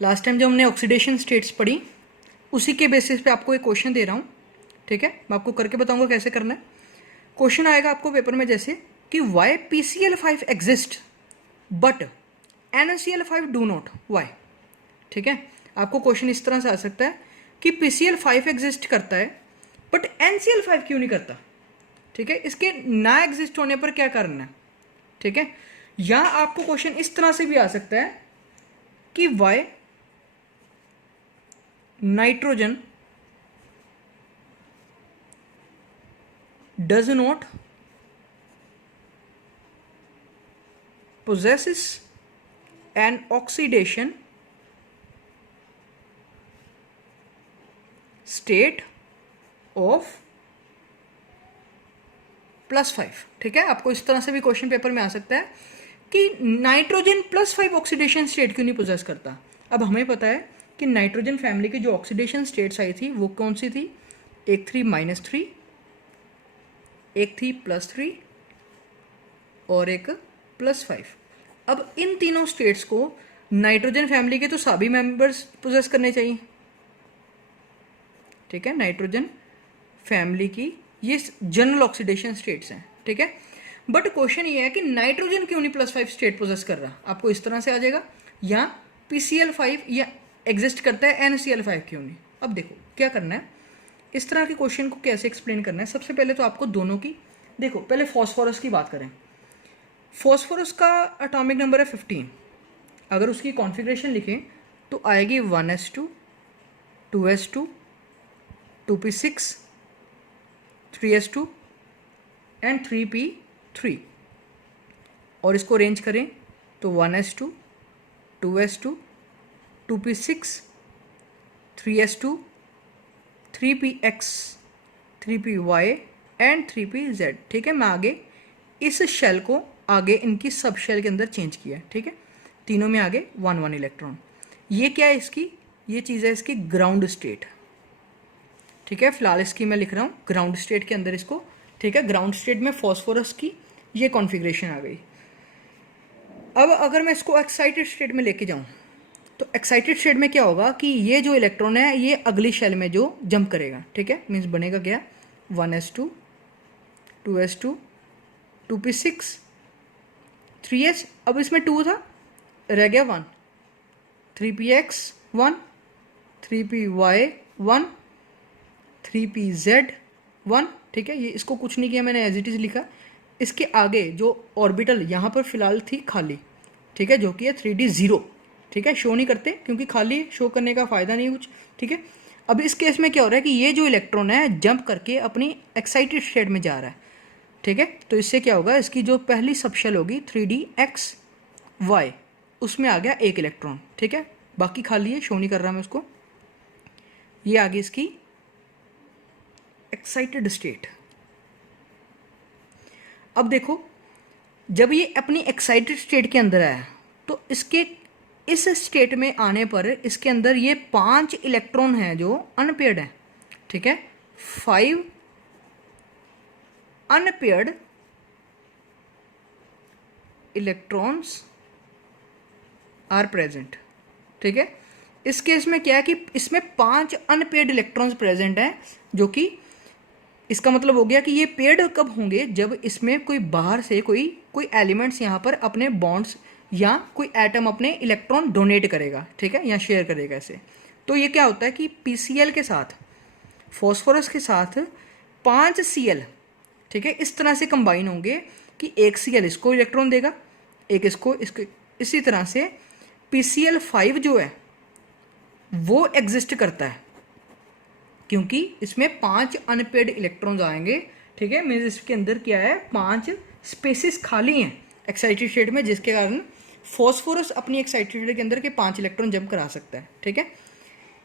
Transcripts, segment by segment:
Last time जब हमने oxidation states पढ़ी उसी के बेसिस पे आपको एक क्वेश्चन दे रहा हूँ, ठीक है। मैं आपको करके बताऊंगा कैसे करना है। क्वेश्चन आएगा आपको पेपर में जैसे कि why PCl5 exist but NaCl5 do not, why, ठीक है। आपको क्वेश्चन इस तरह से आ सकता है कि PCl5 एग्जिस्ट करता है बट NCl5 क्यों नहीं करता, ठीक है। इसके ना एग्जिस्ट होने पर क्या कारण है, ठीक है। या आपको क्वेश्चन इस तरह से भी आ सकता है कि why nitrogen does not possesses an oxidation state of +5, ठीक है। आपको इस तरह से भी क्वेश्चन पेपर में आ सकता है कि नाइट्रोजन +5 ऑक्सीडेशन स्टेट क्यों नहीं पोजेस करता। अब हमें पता है कि नाइट्रोजन फैमिली की जो ऑक्सीडेशन स्टेट्स आई थी वो कौन सी थी, एक थी -3, एक थी +3 और एक +5। अब इन तीनों स्टेट्स को नाइट्रोजन फैमिली के तो सभी मेंबर्स पोजेस करने चाहिए, ठीक है। नाइट्रोजन फैमिली की ये जनरल ऑक्सीडेशन स्टेट्स हैं, ठीक है। बट क्वेश्चन ये है कि नाइट्रोजन क्यों नहीं +5 स्टेट पोजेस कर रहा। आपको इस तरह से आ जाएगा, या PCl5 या एग्जिस्ट करता है NaCl5 क्यों नहीं। अब देखो क्या करना है, इस तरह के क्वेश्चन को कैसे एक्सप्लेन करना है। सबसे पहले तो आपको दोनों की देखो, पहले फॉस्फोरस की बात करें। फॉस्फोरस का एटॉमिक नंबर है 15। अगर उसकी कॉन्फ़िगरेशन लिखें तो आएगी 1s2 2s2 2p6 3s2 and 3p3। और इसको अरेंज करें तो 1s2 2s2 2p6 3s2 3px 3py and 3pz, ठीक है। मैं आगे इस शेल को आगे इनकी सब शेल के अंदर चेंज किया है, ठीक है। तीनों में आगे 1 1 इलेक्ट्रॉन। ये क्या है इसकी, ये चीज़ है इसकी ग्राउंड स्टेट, ठीक है। फिलहाल इसकी मैं लिख रहा हूँ ग्राउंड स्टेट के अंदर इसको, ठीक है। ग्राउंड स्टेट में फॉस्फोरस की ये कॉन्फ़िगरेशन आ गई। अब अगर मैं इसको एक्साइटेड स्टेट में लेके जाऊँ तो एक्साइटेड स्टेट में क्या होगा कि ये जो इलेक्ट्रॉन है ये अगली शेल में जो जंप करेगा, ठीक है। मीन्स बनेगा क्या, 1s2 2s2 2p6 3s, अब इसमें 2 था रह गया 1, 3px 1 3py 1 3pz 1, ठीक है। ये इसको कुछ नहीं किया मैंने, एज इट इज़ लिखा। इसके आगे जो ऑर्बिटल यहाँ पर फिलहाल थी खाली, ठीक है, जो कि है 3d 0, ठीक है। शो नहीं करते क्योंकि खाली शो करने का फ़ायदा नहीं कुछ, ठीक है। अब इस केस में क्या हो रहा है कि ये जो इलेक्ट्रॉन है जंप करके अपनी एक्साइटेड स्टेट में जा रहा है, ठीक है। तो इससे क्या होगा, इसकी जो पहली सबशेल होगी 3dxy, उसमें आ गया एक इलेक्ट्रॉन, ठीक है। बाकी खाली है, शो नहीं कर रहा मैं उसको। ये आ गई इसकी एक्साइटेड स्टेट। अब देखो जब ये अपनी एक्साइटेड स्टेट के अंदर आया तो इसके इस स्टेट में आने पर इसके अंदर ये 5 इलेक्ट्रॉन हैं जो अनपेयर्ड हैं, ठीक है। 5 अनपेयर्ड इलेक्ट्रॉन्स आर प्रेजेंट, ठीक है। इस केस में क्या है कि इसमें 5 अनपेयर्ड इलेक्ट्रॉन्स प्रेजेंट हैं, जो कि इसका मतलब हो गया कि ये पेयर्ड कब होंगे, जब इसमें कोई बाहर से कोई एलिमेंट्स यहाँ पर अपने बॉन्ड्स या कोई एटम अपने इलेक्ट्रॉन डोनेट करेगा, ठीक है, या शेयर करेगा ऐसे। तो ये क्या होता है कि PCl के साथ फॉस्फोरस के साथ 5 Cl, ठीक है, इस तरह से कंबाइन होंगे कि एक Cl इसको इलेक्ट्रॉन देगा, एक इसको, इसी तरह से PCl5 जो है वो एग्जिस्ट करता है क्योंकि इसमें 5 अनपेयर्ड इलेक्ट्रॉन्स आएंगे, ठीक है। मीन्स इसके अंदर क्या है, 5 स्पेसिस खाली हैं एक्साइटेड स्टेट में, जिसके कारण फॉस्फोरस अपनी एक्साइटेड स्टेट के अंदर के 5 इलेक्ट्रॉन जंप करा सकता है, ठीक है,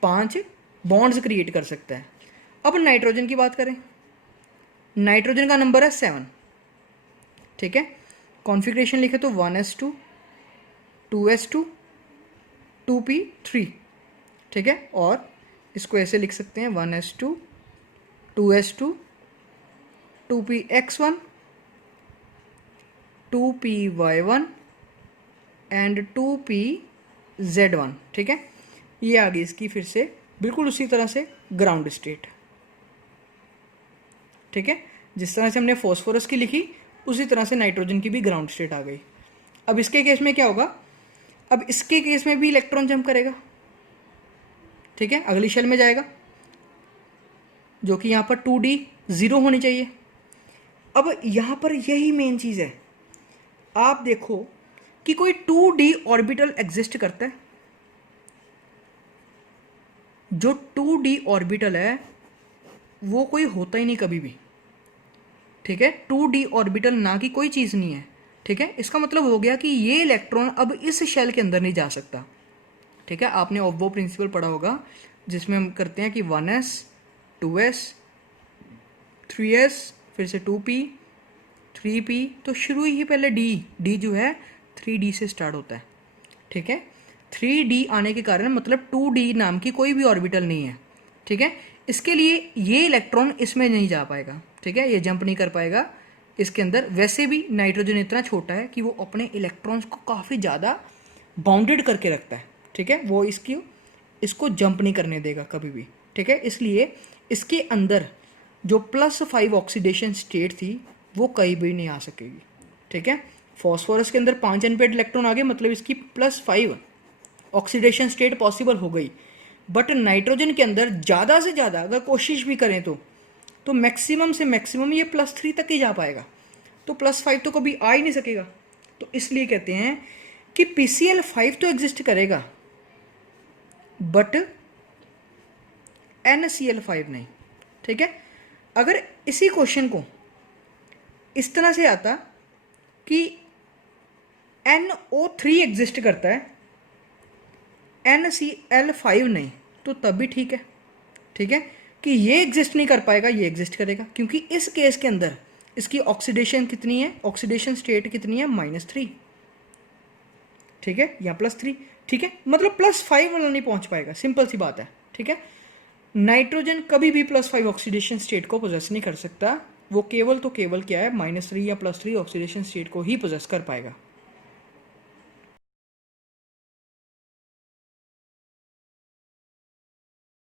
5 बॉन्ड्स क्रिएट कर सकता है। अब नाइट्रोजन की बात करें, नाइट्रोजन का नंबर है 7, ठीक है। कॉन्फ़िगरेशन लिखे तो 1s2 2s2 2p3, ठीक है। और इसको ऐसे लिख सकते हैं 1s2 2s2 2px1 2py1 and 2pz1, ठीक है। ये आ गई इसकी फिर से बिल्कुल उसी तरह से ग्राउंड स्टेट। ठीक है, जिस तरह से हमने फॉस्फोरस की लिखी उसी तरह से नाइट्रोजन की भी ग्राउंड स्टेट आ गई। अब इसके केस में क्या होगा, अब इसके केस में भी इलेक्ट्रॉन जंप करेगा। ठीक है, अगली शेल में जाएगा जो कि यहाँ पर 2d 0 होनी चाहिए। अब यहाँ पर यही मेन चीज़ है, आप देखो कि कोई 2d ऑर्बिटल एग्जिस्ट करता है। जो 2d ऑर्बिटल है वो कोई होता ही नहीं कभी भी। ठीक है, 2d ऑर्बिटल ना की कोई चीज़ नहीं है। ठीक है, इसका मतलब हो गया कि ये इलेक्ट्रॉन अब इस शेल के अंदर नहीं जा सकता। ठीक है, आपने ऑब्बो प्रिंसिपल पढ़ा होगा जिसमें हम करते हैं कि 1s 2s 3s फिर से 2p 3p, तो शुरू ही पहले d जो है 3d से स्टार्ट होता है। ठीक है, 3d आने के कारण मतलब 2d नाम की कोई भी ऑर्बिटल नहीं है। ठीक है, इसके लिए ये इलेक्ट्रॉन इसमें नहीं जा पाएगा। ठीक है, ये जंप नहीं कर पाएगा इसके अंदर। वैसे भी नाइट्रोजन इतना छोटा है कि वो अपने इलेक्ट्रॉन्स को काफ़ी ज़्यादा बाउंडेड करके रखता है। ठीक है, वो इसको जंप नहीं करने देगा कभी भी। ठीक है, इसलिए इसके अंदर जो +5 ऑक्सीडेशन स्टेट थी वो कहीं भी नहीं आ सकेगी। ठीक है, फॉस्फोरस के अंदर 5 अनपेयर्ड इलेक्ट्रॉन आ गए, मतलब इसकी +5 ऑक्सीडेशन स्टेट पॉसिबल हो गई। बट नाइट्रोजन के अंदर ज़्यादा से ज़्यादा अगर कोशिश भी करें तो मैक्सिमम से मैक्सिमम ये +3 तक ही जा पाएगा, तो +5 तो कभी आ ही नहीं सकेगा। तो इसलिए कहते हैं कि PCl5 तो एग्जिस्ट करेगा बट NCl5 नहीं। ठीक है, अगर इसी क्वेश्चन को इस तरह से आता कि NO3 एग्जिस्ट करता है NCl5 नहीं, तो तब भी ठीक है। ठीक है, कि ये एग्जिस्ट नहीं कर पाएगा, ये एग्जिस्ट करेगा, क्योंकि इस केस के अंदर इसकी ऑक्सीडेशन कितनी है, ऑक्सीडेशन स्टेट कितनी है, -3। ठीक है, या +3। ठीक है, मतलब +5 वाला नहीं पहुंच पाएगा, सिंपल सी बात है। ठीक है, नाइट्रोजन कभी भी +5 ऑक्सीडेशन स्टेट को पोजेस नहीं कर सकता, वो केवल तो केवल क्या है, -3 या +3 ऑक्सीडेशन स्टेट को ही पोजेस कर पाएगा।